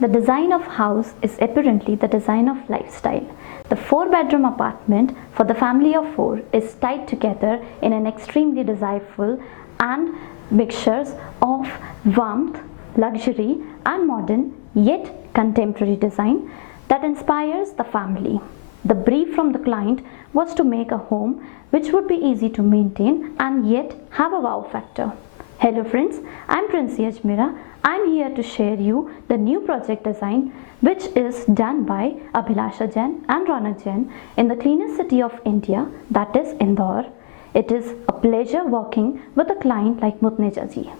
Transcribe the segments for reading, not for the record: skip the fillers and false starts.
The design of house is apparently the design of lifestyle. The 4-bedroom apartment for the family of 4 is tied together in an extremely desirable and mixtures of warmth, luxury and modern yet contemporary design that inspires the family. The brief from the client was to make a home which would be easy to maintain and yet have a wow factor. Hello friends, I am Princy Ajmera. I am here to share you the new project design which is done by Abhilasha Jain and Rounak Jain in the cleanest city of India, that is Indore. It is a pleasure working with a client like Mutneja ji.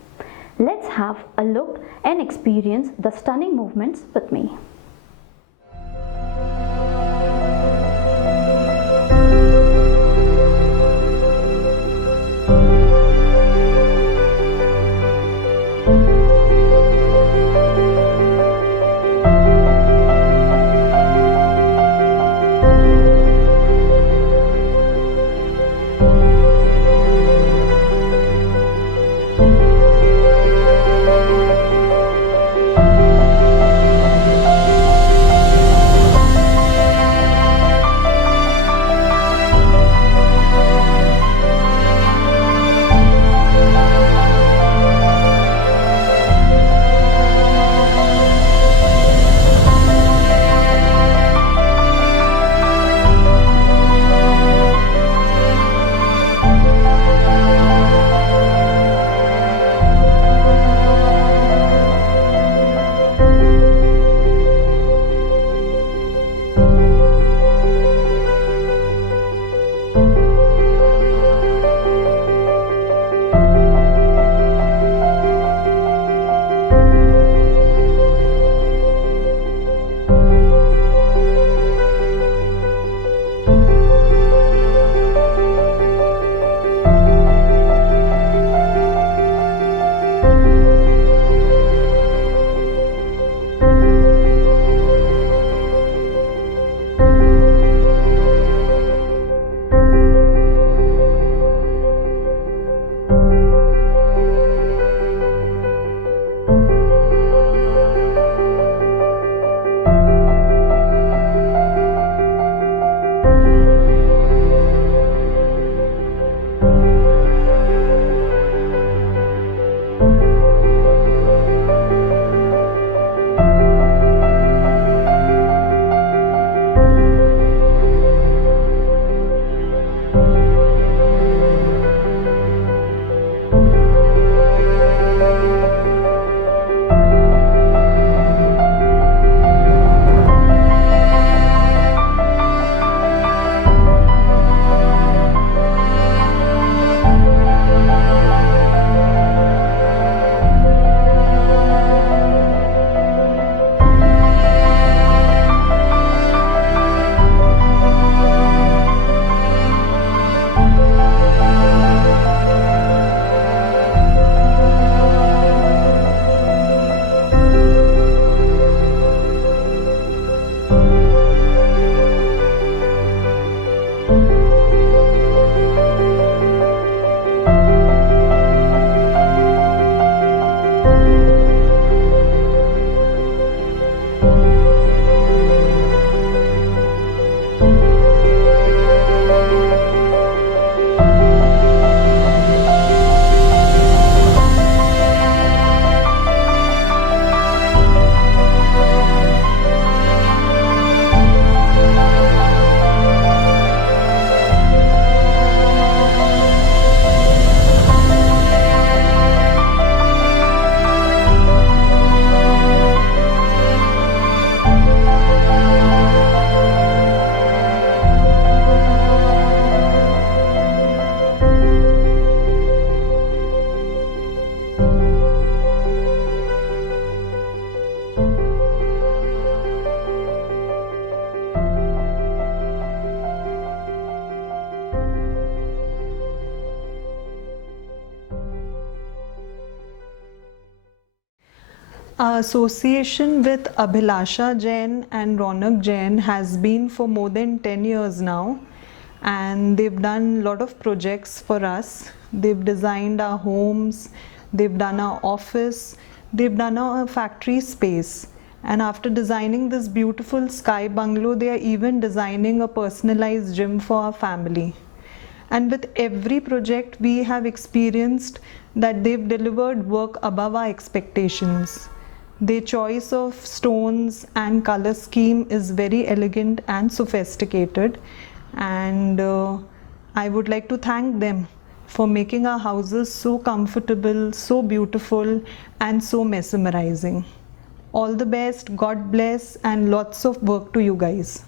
Let's have a look and experience the stunning movements with me. Our association with Abhilasha Jain and Rounak Jain has been for more than 10 years now, and they've done a lot of projects for us. They've designed our homes, they've done our office, they've done our factory space, And after designing this beautiful sky bungalow, they are even designing a personalized gym for our family. And with every project, we have experienced that they've delivered work above our expectations. Their choice of stones and color scheme is very elegant and sophisticated. And I would like to thank them for making our houses so comfortable, so beautiful, and so mesmerizing. All the best, God bless, and lots of work to you guys.